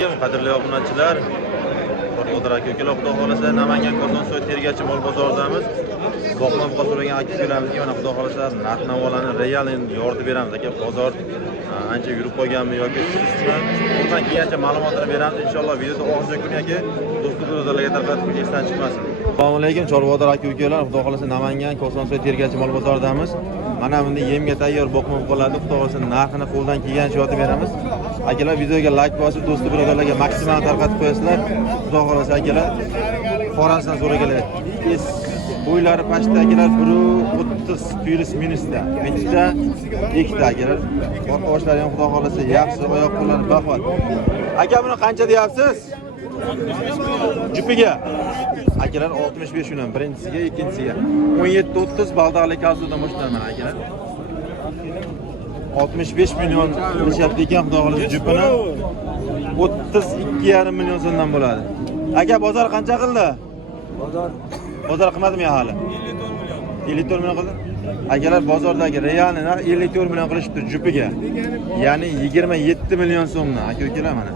Qadrli obunachilar, Qo'rg'odir aka-ukalar, xudo xolasa Namangan Kosonsoy tergachi mol bozoridamiz. Boqma buqa so'ragan aka-ukalarimiz mana xudo xolasa narx-navolarni real yoritib beramiz aka. Bozor ancha yurib qolganmi yoki sizmi? Bundan keyincha ma'lumotlarni beramiz inshaalloh. Videoda oxirgi kun aka do'stlar birodarlarga tarqatib esdan chiqmasin. Assalomu alaykum Chorvodir aka-ukalar, xudo xolasa Namangan Kosonsoy tergachi mol bozoridamiz. Mana bunda yemga tayyor boqma buqalarni xudo xolasa narxini qo'ldan kelgancha yotib beramiz. Akalar videoga like bosib, do'stlar birodarlarga maksimal tarqatib qo'yasizlar. Xudo xolasa akalar, qorasidan so'raganlar. Bo'ylari pastdagilar 1.30 plus minusda. Bitta, ikkita akalar. Orqa boshlari ham xudo xolasa yaxshi, oyoq qo'llari baquvvat. Aka buni qancha deyapsiz? Jupiga. Akalar 65 million, birinchisiga, ikkinchisiga. 17.30 baldaqlik avzodan boshlaman akalar. 65 million qilishyapti ekan xudo xolasa jupini. 32,5 million so'mdan bo'ladi. Aka bozor qancha qildi? Bozor qilmadimi hali? 54 million qildi. Akalar bozordagi realni narx 54 million qilishdi jupiga. Ya'ni 27 million so'mdan aka-ukalar mana.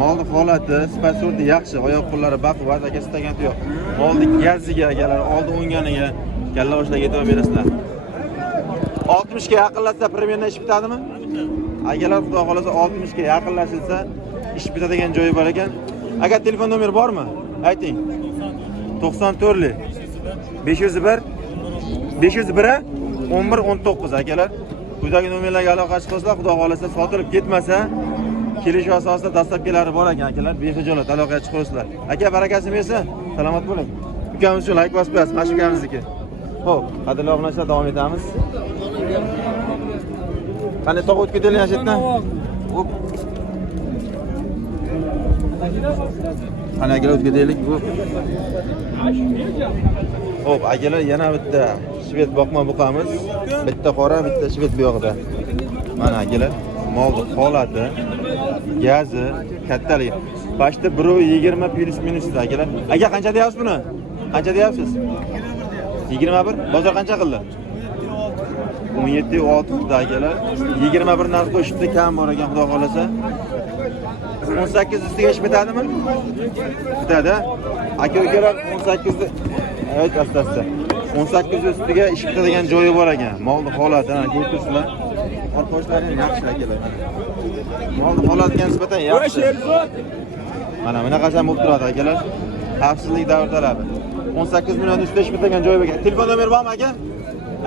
Molning holati, sifat surati yaxshi, oyoq qo'llari baquvvat, aka istagan yo'q. Molning gaziga akalar, oldi o'nganiga kalla boshlab yetib berasizlar. 60 ga yaqinlashsa primerna ish bitadimi? Akalar xudo xolasa 60 ga yaqinlashilsa ish bitadigan joyi bor ekan. Aka telefon nomeri bormi? Ayting. 94 501 501 11 19 akalar. Quyidagi nomerlarga aloqa qilsanglar, xudo xolasa sotilib ketmasa, kelish asosida dastlabkilari bor ekan akalar. Behijolat aloqaga chiqasizlar. Aka barakasi bersin. Salomat bo'ling. Ukamiz uchun like bosib qo'yasiz, mana shu ukamizniki. Xo'p, qadrli obunachilar davom etamiz. Qani tog' o'tib ketaylik yerdan. Hop. Qani akalar o'tib ketaylik. Hop, akalar yana bitta shved boqma buqamiz. Bitta qora, bitta shved bu yoqda. Mana akalar, molning holati, gazi, kattaligi. Pashta 1.20 plus minus akalar. Aka qancha deyapsiz buni? Qancha deyapsiz? 21. Bozor qancha qildi? 17.6 da akalar. 21 narx qo'shibdi, kam bor ekan xudo xolasa. 18 ustiga ish bitadimi? Bitadi. Aka-ukalar 18 da evet asta-asta. 18 ustiga ish bitadigan joyi bor ekan. Molning holati, mana ko'rsizlar. Orqoshlari yaxshi akalar. Molning holatiga nisbatan yaxshi. Mana bunaqasi ham bo'lib turadi akalar. Xavfsizlik davr talabi. 18 million ustida ish bitadigan joyi bor ekan. Telefon nomeri bormi aka?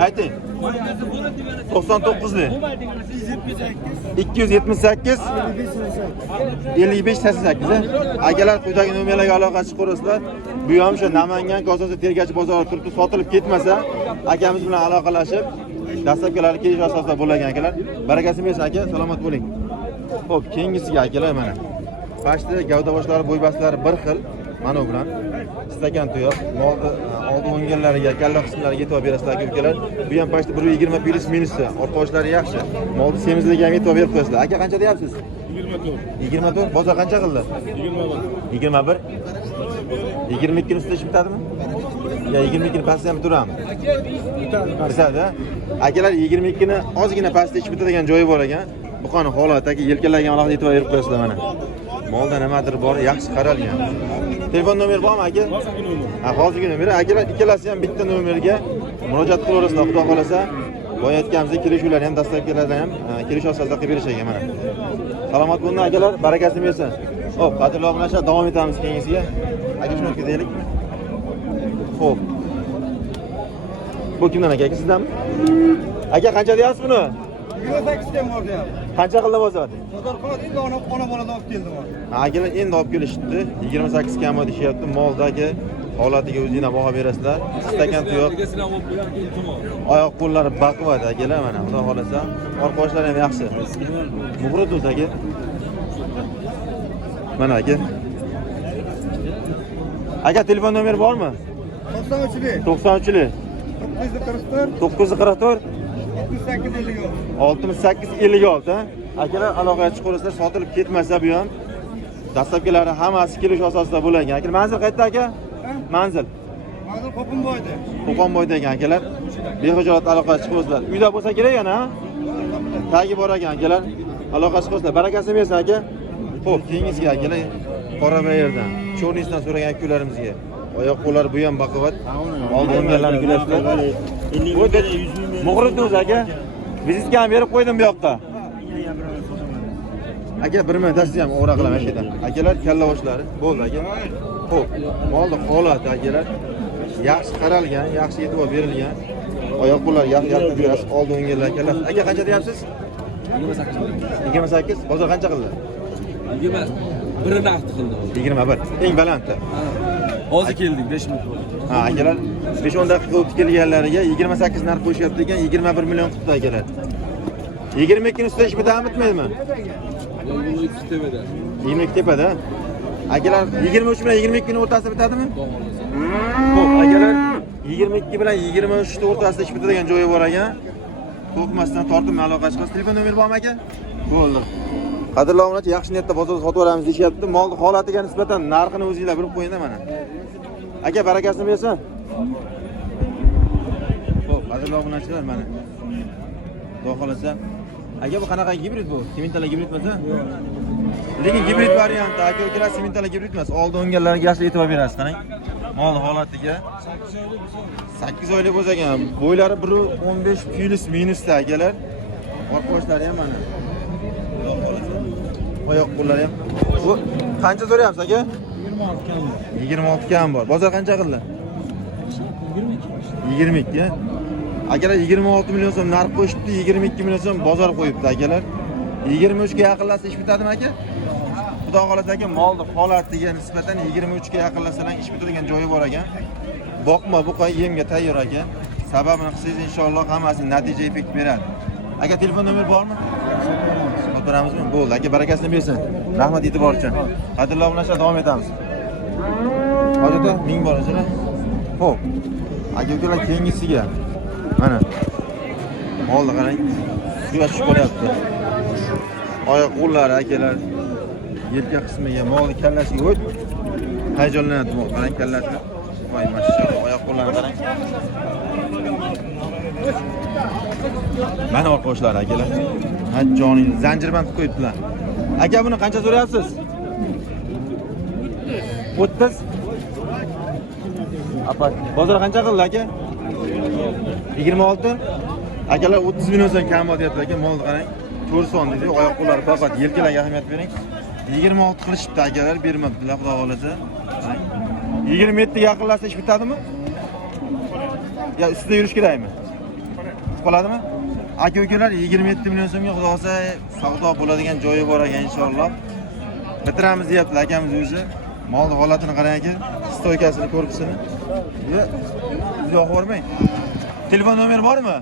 Ayting. 99 li 278 55 88. Akalar quyidagi nomerlarga aloqa chiqarasizlar. Bu ham o'sha Namangan Kosonsoy tergachi bozori turibdi, sotilib ketmasa, akamiz bilan aloqalashib, dastlabkilari kelish asosida bo'lgan akalar. Barakasi bersin aka, salomat bo'ling. Xo'p, keyingisiga akalar mana. Pashta gavda boshlari, bo'y bastlari bir xil. Mana bu bilan istagan tuyoq, molni oldi o'nganlariga, kalla qismlariga yetib berasizlar aka-ukalar. Bu ham pashta 1.20 plus minusi, orqa boshlari yaxshi. Molni semizligi ham yetib berib qo'yasizlar. Aka qancha deyapsiz? 24. 24. Bozor qancha qildi? 21. 22 ustida ish bitadimi? Ya 22 ni pastda ham turadimi? Bitadi. Akalar 22 ni ozgina pastda ish bitadigan joyi bor ekan. Buqani holati aka yelkalarga alohida yetib berib qo'yasizlar mana. Molda nimadir bor, yaxshi qaralgan. Telefon nomeri bormi aka? Ha, hozirgi nomeri. Akalar ikkalasi ham bitta nomerga murojaat qilaverasizlar, xudo xolasa. Boya aytganimizdek kelishuvlarni ham dastlabkilarni ham kelish asosida qilib berishgan mana. Salomat bo'ling akalar, barakasi bersin. Xo'p, qadrli obunachilar, davom etamiz keyingisiga. Aka shuni o'tkazaylik. Xo'p. Bu kimdan aka? Sizdanmi? Aka qancha deyapsiz buni? 28 dan bor deyapti. Qancha qildi bozor? Bozor qildi, endi ona bolani olib keldim. Akalar endi olib kelishdi. 28 kam deyapti. Moldagi holatiga o'zingizlar baho berasizlar. Istagan tuyoq. Oyoq qo'llari baquvvat akalar mana, xudo xolasa. Orqa boshlari ham yaxshi. Muhri do'st aka. Mana aka. Aka telefon nomeri bormi? 93 li 93 li 944 944 6856. 6856. Akalar aloqaga chiqarasizlar, sotilib ketmasa bu ham dastlabkilari hammasi kelish asosida bo'lgan. Aka manzil qayerda aka? Manzil Qo'qonboyda. Qo'qonboyda ekan akalar. Behijolat aloqaga chiqasizlar. Uyda bo'lsa kerak yana. Tagi bor ekan akalar. Aloqa chiqasizlar. Barakasini bersin aka. Xo'p, keyingisiga akalar qora bayirdan, cho'rnisidan so'ragan akularimizga. Oyoq qo'llari bu ham baquvvat. Olganlarni kulasizlar. Bu Muhriddin o'zi aka. Vizitga ham berib qo'ydim bu yoqqa. Aka bir minutasi ham o'ra qilaman shu yerdan. Akalar kalla boshlari bo'ldi aka. Xo'p, molni holati akalar yaxshi qaralgan, yaxshi e'tibor berilgan. Oyoq qo'llar yaxshi ko'rasiz, oldi o'nganlar akalar. Aka qancha deyapsiz? 28. Bozor qancha qildi? 21 naqd qildi. 21. Eng balandda. Hozir keldik 5 minut bo'ldi. Ha, akalar 5-10 daqiqa o'tib kelganlariga 28 narx qo'shyapti ekan, 21 million qildi akalar. 22 ning ustida ish bitadimi, bitmaydimi? 22 tepada. 22 tepada. Akalar 23 bilan 22 ning o'rtasida bitadimi? Xo'p, akalar 22 bilan 23 ning o'rtasida ish bitadigan joyi bor ekan. Qo'rqmasdan tortib aloqa chiqasiz. Telefon nomeri bormi aka? Bo'ldi. Qadrli obunachi, yaxshi niyatda bozorda sotib olamiz deyapti. Molni holatiga nisbatan narxini o'zingizlar bilib qo'yinglar mana. Aka barakasini bersin. Xo'p, qadrli obunachilar mana. Xudo xolasa. Aka bu qanaqa gibrid bu? Sementali gibrid emas-a? Lekin gibrid varianti, aka ukalar sementali gibrid emas. Oldi o'nganlarga yaxshi e'tibor berasiz, qarang. Molni holatiga 8 oylik bo'lsa ekan, bo'ylari 1.15 plus minusda akalar. Orqa boshlari ham mana. Oyoq qo'llari ham. Bu qancha so'rayapsiz aka? 26 kam bor. Bozor qancha qildi? 22. Akalar 26 million so'm narx qo'yishibdi, 22 million so'm bozor qo'yibdi akalar. 23 ga yaqinlasa ish bitadimi aka? Xudo xolasa aka, molni holatiga nisbatan 23 ga yaqinlasalar ish bitadigan joyi bor ekan. Boqma, bu qo'y yemga tayyor ekan. Sababini qilsangiz inshaalloh hammasi natija effekt beradi. Aka telefon nomeri bormi? So'ramizmi? Bo'ldi. Aka barakasini bersin. Rahmat e'tibor uchun. Qadrli obunachilar, davom etamiz. Hozirda 1000 bor o'zini. Xo'p. Aka ukalar keyingisiga. Mana. Molni qarang. Juda tushib qolyapti. Oyoq qo'llari akalar. Yelka qismiga, molni kallasiga o't. Hayajonlanadi mol. Qarang kallasi. Voy mashallah, oyoq qo'llarini qarang. Mana orqa boshlari akalar. Ha joningiz zanjirband qilib qo'yibdilar. Aka buni qancha so'rayapsiz? 30. Apa, bozor qancha qildi aka? 26. Akalar 30 million so'm kam bo'lyapti aka, molni qarang. 4 son dedi, oyoq qo'llari faqat yelkalarga ahamiyat bering. 26 qilishibdi akalar, bermabdilar, xudo xolasa. 27 ga yaqinlasa ish bitadimi? Ya ustida yurish kerakmi? Qoladimi? Aka ukalar 27 million so'mga xudo xolasa savdo bo'ladigan joyi bor ekan inshaalloh. Bitiramiz deyapti akamiz o'zi. Molni holatini qarang aka, stoykasini, korpusini. Uzoq bormang. Telefon nomeri bormi?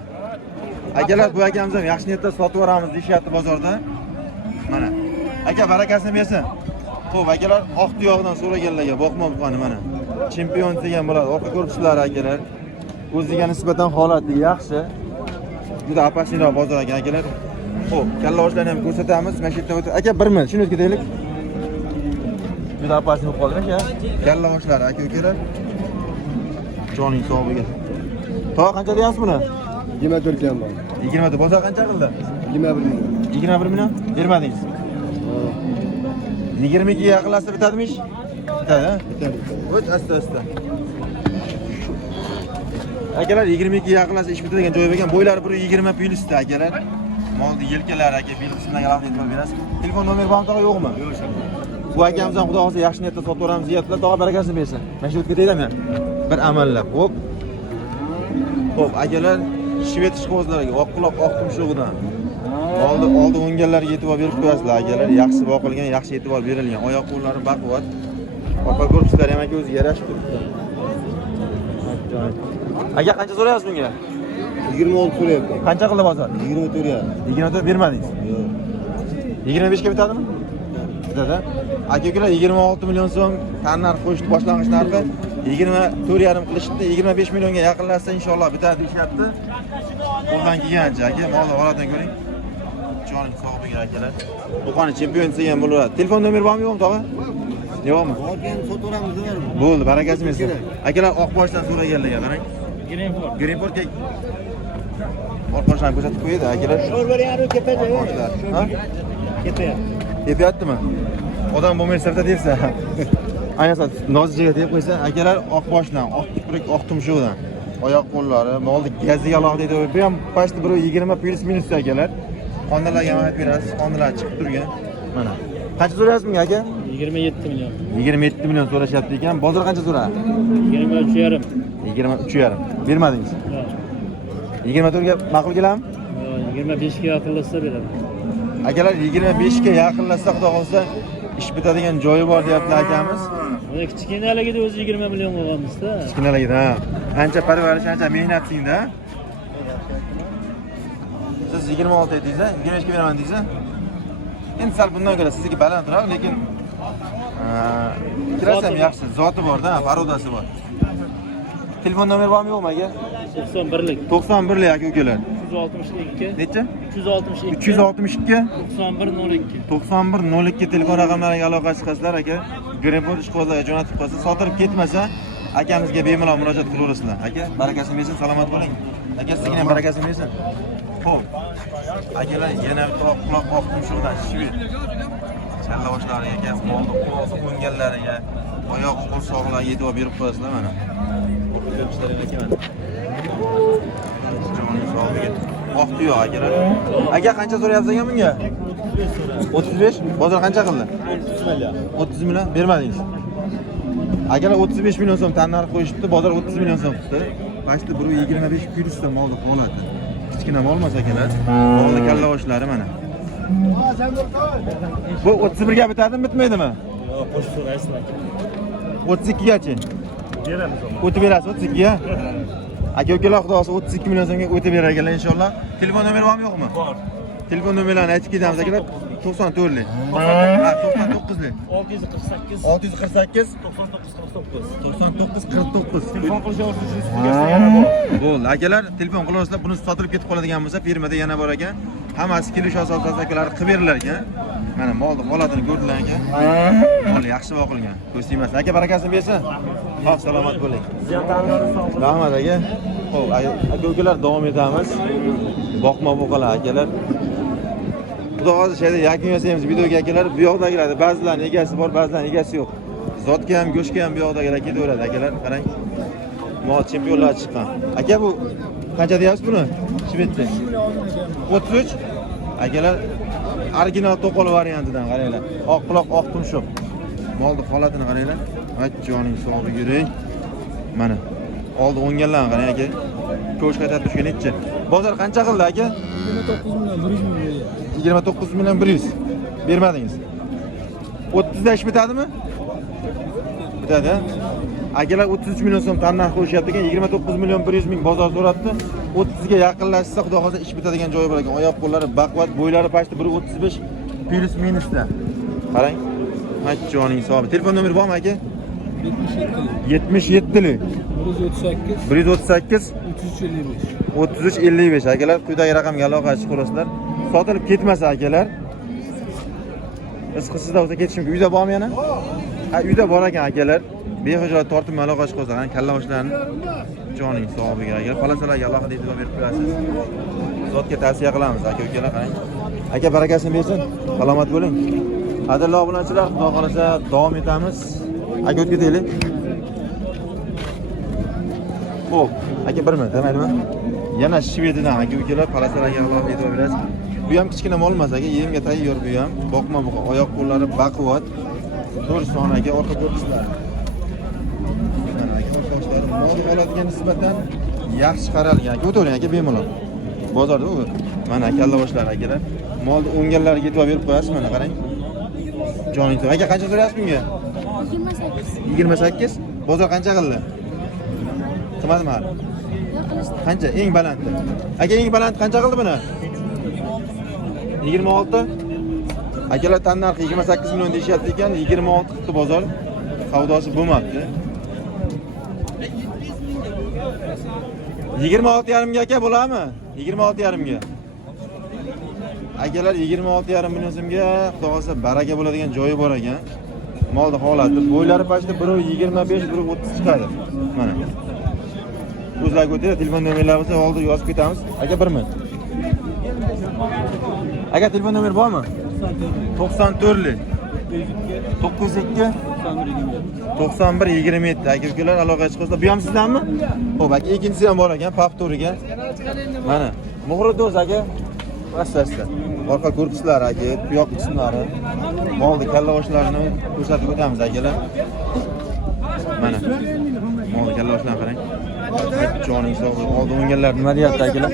Akalar bu akamiz ham yaxshi niyatda sotib yoramiz deyapti bozorda. Mana. Aka barakasini bersin. Xo'p, akalar oq tuyog'idan so'raganlarga boqma buqani mana. Chempion degan bo'ladi. Orqa korpuslari akalar. O'ziga nisbatan holati yaxshi. Juda apasiyroq bozor ekan akalar. Xo'p, kalla boshlarini ham ko'rsatamiz. Mana shu yerda o'tib. Aka 1 minut, shuni o'tkazaylik. Juda apasiy bo'lib qoldi aka. Kalla boshlari aka ukalar. Joning sog'iga. To'g'ri qancha deyapsiz buni? 24 kam bor. 20 bozor qancha qildi? 21 million. 21 million bermadingiz. 22 ga yaqinlashsa bitadimi ish? Bitadi, ha? Bitadi. O't asta-asta. Akalar 22 ga yaqinlashsa ish bitadigan joy bo'lgan. Bo'ylari 1.20 plyusda akalar. Molni yelkalari aka, belgisiga alohida e'tibor berasiz. Telefon nomeri bormi tog'a yo'qmi? Yo'q. Bu akamiz ham xudo xolasa yaxshi niyatda sotib yoramiz deyaptilar. Tog'a barakasini bersin. Mana shu yerga tegdimi? Bir amallab. Xo'p. Xo'p, akalar shved ishqibozlariga oq quloq, oq tumshug'idan oldi o'nganlarga e'tibor berib qo'yasizlar akalar. Yaxshi boqilgan, yaxshi e'tibor berilgan. Oyoq qo'llari baquvvat. Orqa korpuslari ham aka o'ziga yarashib turibdi. Aka qancha so'rayapsiz bunga? 26 so'rayapti. Qancha qildi bozor? 24 ya. 24 bermadingiz. Yo'q. 25 ga bitadimi? Bitadi. Aka ukalar 26 million so'm narx qo'yishdi, boshlang'ich narxi 24,5 qilishdi. 25 millionga yaqinlashsa inshaalloh bitadi deyapti. Qo'ldan kelgancha aka, molni holatini ko'ring. Joning sog' bo'lgan akalar. Buqani chempion degan bo'ladi. Telefon nomeri bormi yo'qmi tog'a? Yo'qmi? Borgan sotib beramiz. Bo'ldi, barakasi bersin. Akalar oq boshdan so'raganlarga qarang. Greenport kek. Orqasini ko'rsatib qo'ydi akalar. Sho'r bering, tepada. Ha? Ketyapti. Tepyaptimi? odam bo'lmaysa debsa. Ayniqsa nozijaga deb qo'ysa, akalar oq boshdan, oq kiprik, oq tumshuqdan. Oyoq qo'llari, molni gaziga aloq deydi. Bu ham pastda 20 plus minus akalar. Qondalarga ham aytib berasiz, qondalar chiqib turgan. Mana. Qancha so'rayapsiz bunga aka? 27 million. 27 million so'rashyapti ekan. Bozor qancha so'radi? 23,5. 23,5. Bermadingiz. 24 ga ma'qul keladimi? 25 ga yaqinlashsa beraman. Akalar 25 ga yaqinlashsa xudo xolsa ish bitadigan joyi bor deyapti akamiz. Mana kichkinaligida o'zi 20 million bo'lganmiz-da. Kichkinaligida, ha. Ancha parvarish, ancha mehnatdingda. Siz 26 dedingiz-a, 25 ga beraman dedingiz-a. Endi sal bundan ko'ra sizniki balandroq, lekin kirasi ham yaxshi, zoti bor-da, parodasi bor. Telefon nomeri bormi yo'qmi aka? 91lik. 91lik aka ukalar. 362. Necha? 362. 362 9102. 9102 telefon raqamlariga aloqa chiqasizlar aka. Greenport ishqibozlarga jo'natib qo'ysa, sotilib ketmasa, akamizga bemalol murojaat qilaverasizlar. Aka, barakasini bersin, salomat bo'ling. Aka, sizga ham barakasini bersin. Xo'p. Akalar yana bitta quloq oq tumshuqdan shivit. Challa boshlariga aka, molni quloqi qo'nganlariga, oyoq qo'l sog'lig'iga e'tibor berib qo'yasizlar mana. Ko'pchilar aka mana. Oq tuyoq akalar. Aka qancha so'rayapsiz aka bunga? 35. Bozor qancha qildi? 30 million. 30 million bermadingiz. Akalar 35 million so'm tannarx qo'yishibdi, bozor 30 million so'm tutdi. Pastda 1.25 plyusda molni holati. Kichkina mol emas akalar. Molni kalla boshlari mana. Bu 31 ga bitadimi, bitmaydimi? Yo'q, qo'shib so'raysizlar. 32 gachi. Beramiz uni. O'tib berasiz 32 ga. Aka ukalar xudo xolsa 32 million so'mga o'tib berarkanlar inshaalloh. Telefon nomeri bormi yo'qmi? Bor. Telefon nomerlarini aytib ketamiz akalar. 94lik. Ha, 99lik. 648 648 99 49. 99 49. Telefon qilishingiz uchun sizga yana bor. Bo'ldi. Akalar telefon qilaversa, buni sotilib ketib qoladigan bo'lsa, firmada yana bor ekan. Hammasi kelishuv asosida akalar qilib berilar ekan. Mana molni holatini ko'rdilar ekan. Mol yaxshi boqilgan. Ko'z tegmas. Aka barakasini bersin. Xo'p, salomat bo'ling. Rahmat aka. Xo'p, aka ukalar davom etamiz. Boqma boqalar akalar. Xudo hozir shayda yakun yasaymiz videoga akalar. Bu yoqdagilar ba'zilarning egasi bor, ba'zilarning egasi yo'q. Zotga ham, go'shtga ham bu yoqdagilar ketaveradi akalar. Qarang. Mol chempionlar chiqqan. Aka bu qancha deyapsiz buni? Shvedda. 33. Akalar original to'qol variantidan qaranglar. Oq quloq, oq tumshuq. Molni holatini qaranglar. Ay joning sog'i yuring. Mana. Oldi o'nganlarni qarang aka. Ko'sh qaytarib tushgan necha? Bozor qancha qildi aka? 29 million 100. Bermadingiz. 30 da ish bitadimi? Bitadi. Akalar 33 million so'm tannarx qo'yishyapti ekan, 29 million 100 ming bozor so'ratdi. 30 ga yaqinlashsa, xudo xolsa ish bitadigan joyi bor ekan. Oyoq qo'llari baquvvat, bo'ylari pastda 1.35 plus minusda. Qarang. Hay joning hisobi. Telefon nomeri bormi aka? 77lik. 138 3355. Akalar quyidagi raqamga aloqa chiqarasizlar. Sotilib ketmasa akalar. Isqisizda bo'lsa ketish mumkin. Uyda bormi yana? Ha, uyda bor ekan akalar. Behijolat tortib aloqa chiqarsa, kalla boshlarini joning hisobiga akalar. Palasalarga alohida e'tibor berib qo'yasiz. Zotga tavsiya qilamiz aka-ukalar, qarang. Aka barakasini bersin. Salomat bo'ling. Qadrli obunachilar, xudo xolasa davom etamiz. Aka o'tib ketaylik. Xo'p, aka bir minut, demaydimi? Yana Shvediyadan aka-ukalar palasalarga alohida e'tibor berasiz. Bu ham kichkina mol emas aka, yemga tayyor bu ham. Boqma bu oyoq qo'llari baquvvat. 4 son aka orqa ko'rishlar. Mana aka o'rtoqlar, mol holatiga nisbatan yaxshi qaralgan aka. O'tiring aka bemalol. Bozorda u. Mana kalla boshlar akalar. Molni o'nganlariga e'tibor berib qo'yasiz, mana qarang. Joning aka qancha so'rayapsiz bunga? 28. 28? Bozor qancha qildi? Qilmadimi hali? Qancha? Eng balandi. Aka eng baland qancha qildi buni? 26. Akalar tannarxi 28 million deyishyapti ekan, 26 qildi bozor. Savdosi bo'lmabdi. 26,5 ga aka bo'ladimi? 26,5 ga. Akalar 26,5 million so'mga xudo xolsa baraka bo'ladigan joyi bor ekan. Molni holati, bo'ylari pastda 1.25, 1.30 chiqadi. Mana. O'zlariga o'tadi, telefon nomerlari bo'lsa oldi yozib ketamiz. Aka 1 minut. Aka telefon nomer bormi? 94lik. 902 91 27 aka ukalar aloqaga chiqsa bu ham sizdanmi? Xo'p aka ikkinchisi ham bor ekan Paftoriga. Mana Muhrido'z aka. Asta-asta. Orqa korpuslari aka, tuyoq qismlari, molni kalla boshlarini ko'rsatib o'tamiz akalar. Mana. Molni kalla boshlarini qarang. Joning sog', oldi o'nganlar nima deyapti akalar?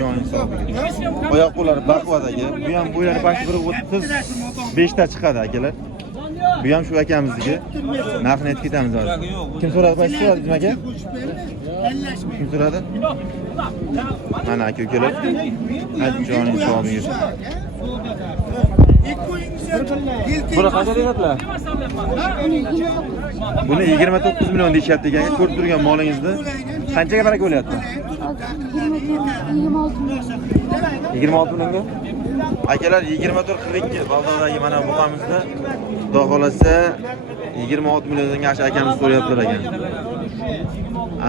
Joning sog'. Oyoq qo'llari baquvvat aka. Bu ham bo'ylari bashi 1.35 ta chiqadi akalar. Bu ham shu akamizniki. Narxini aytib ketamiz hozir. Kim so'radi bashi so'radi aka? Kim so'radi? Mana aka ukalar. Joning sog' yur. Buni qancha deyaptilar? Buni 29 million deyapti ekan. Ko'rib turgan molingizni qanchaga baraka bo'lyapti? 26 millionga. Akalar 24-42 Baldodagi mana buqamizda Xudo xolasa 26 milliondan aşağı akamiz so'rayaptilar ekan.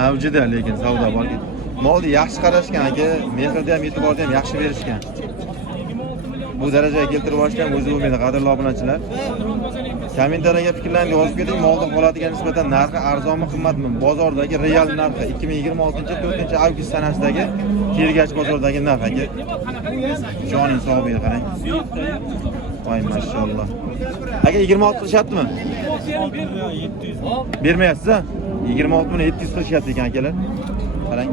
Avjida lekin savdo bor. Molni yaxshi qarashgan aka, mehrda ham e'tiborda ham yaxshi berishgan. Bu darajaga keltirib olishdan o'zi bo'lmaydi, qadrli obunachilar. Kommentariyaga fikrlaringizni yozib keting. Molni holatiga nisbatan narxi arzonmi, qimmatmi? Bozordagi real narxi 2026-4-avgust sanasidagi Tergachi bozoridagi narx aka. Joning sog' bo'lsin qarang. Voy maşallah. Aka 26 qilishyaptimi? Bermayapsiz-a? 26 ming 700 qilishyapti ekan akalar. Qarang.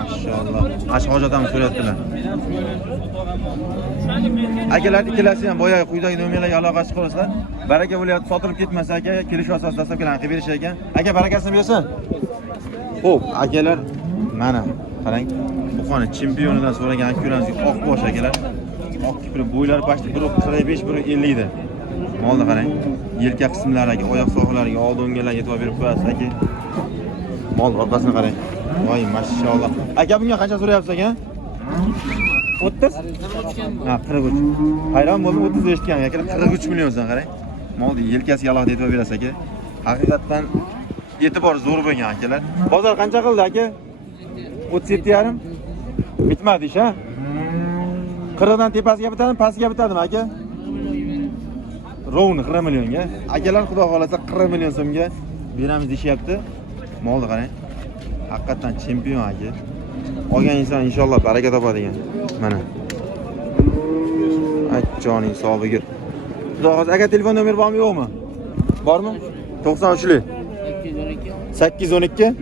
Maşallah. Ash hojatdan so'rayaptilar. Akalar ikkalasi ham boya quyidagi nomerlarga aloqa chiqarsa, baraka bo'lyapti, sotilib ketmasa aka, kelishuv asosida dastavkalarni qilib berish ekan. Aka barakasini bersin. Xo'p, akalar mana qarang. Buxoni chempionidan so'ragan akurasi oq bosh akalar. Oq kipri bo'ylari pashti 1.45 1.50 edi. Molni qarang. Yelka qismlariga, oyoq sohalariga, oldi o'ngalarga e'tibor berib qo'yasiz aka. Mol orqasini qarang. Voy maşallah. Aka bunga qancha so'rayapsiz aka? 30? Ha, 43. Hayron bo'ldim 30 eshitgan aka. 43 milliondan qarang. Molni yelkasiga alohida e'tibor berasiz aka. Haqiqatan e'tibor zo'r bo'lgan akalar. Bozor qancha qildi aka? 37,5. Bitmadi ish ha? Qirg'dan tepasiga bitadimi, pastiga bitadimi aka? Rovni 40 millionga. Akalar xudo xolasa 40 million so'mga beramiz deyapti. Molni qarang. Haqiqatan chempion aka. Olgan inson inshaalloh baraka topadi degan. Mana. Joning sog' yur. Xudo xolasa aka telefon nomeri bormi yo'qmi? Bormi? 93lik. 812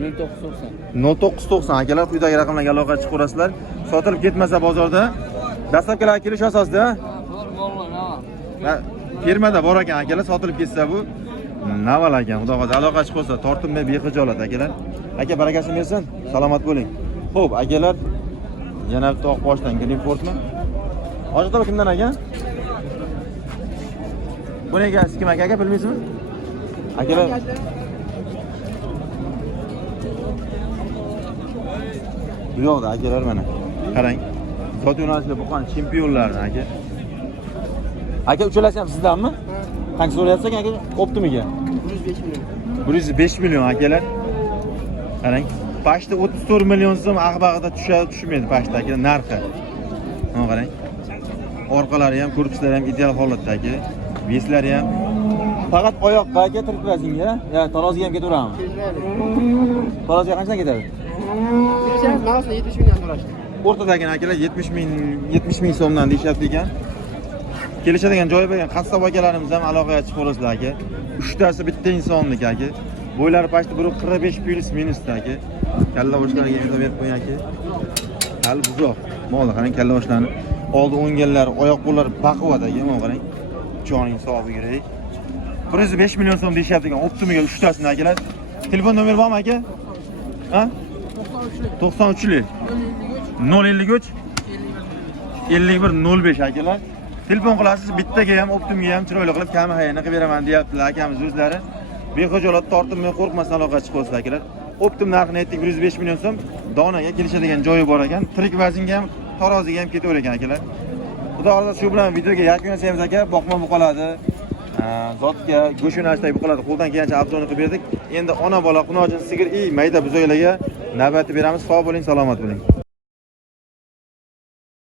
0990 akalar quyidagi raqamlarga aloqa chiqarasizlar. Sotilib ketmasa bozorda dastavkalarga kelish asosida firmada bor ekan akalar, sotilib ketsa bu naval ekan. Xudo xolasa aloqa chiqsa tortinmay bexijolat akalar. Aka barakasini bersin. Salomat bo'ling. Xo'p, akalar yana bitta oq boshdan Greenportmi? Hojatov kimdan aka? Buni egasi kim aka bilmaysizmi? Akalar bu yoqda akalar mana. Qarang. Sotuv yo'nalishida bo'lgan chempionlarni aka. Aka uchalasi ham sizdanmi? Qancha so'rayapsiz aka? Optimiga? 105 million akalar. Qarang. Pashta 34 million so'm ag'bag'ida tushmaydi pashta aka narxi. Mana qarang. Orqalari ham, korpuslari ham ideal holatdagi. Beslari ham faqat oyoqqa aka tirklasinga, ya taroziga ham ketaveradimi? Taroziga qanchadan ketadi? Ma'lumotlar 70 million so'rashdi. O'rtadagi akalar 70 ming so'mdan deyishyapti ekan. Kelishadigan joyi bo'lgan qassob akalarimiz ham aloqaga chiqarasizlar aka. Uchtasi bitta insonniki aka. Bo'ylari pashti 1.45 plus minus aka. Kalla boshlariga e'tibor berib qo'ying aka. Hali buzoq. Molni qarang, kalla boshlarini. Oldi o'nganlari, oyoq qo'llari baquvvat aka, mana qarang. Joning sog' yuray. 105 million so'm deyishyapti ekan. Optimiga uchtasini akalar. Telefon nomeri bormi aka? Ha? 93lik. 053 5105 akalar. Telefon qilasiz, bittaga ham, Optimga ham chiroyli qilib kamahayini qilib beraman deyaptilar akamiz o'zlari. Bexijolat tortinmay qo'rqmasdan aloqa chiqib akalar. Optim narxini aytdik 105 million so'm. Donaga kelishadigan joyi bor ekan. Tirik vaznga ham, taroziga ham ketaver ekan akalar. Xudo xolasa shu bilan videoga yakun yasaymiz aka. Boqma qoladi. Zotga go'sht yo'nalishdagi qoladi. Qo'ldan kelgancha arzon qilib berdik. Endi ona bola, qunojin, sigir, mayda buzoylarga navbatni beramiz. Sog' bo'ling, salomat bo'ling.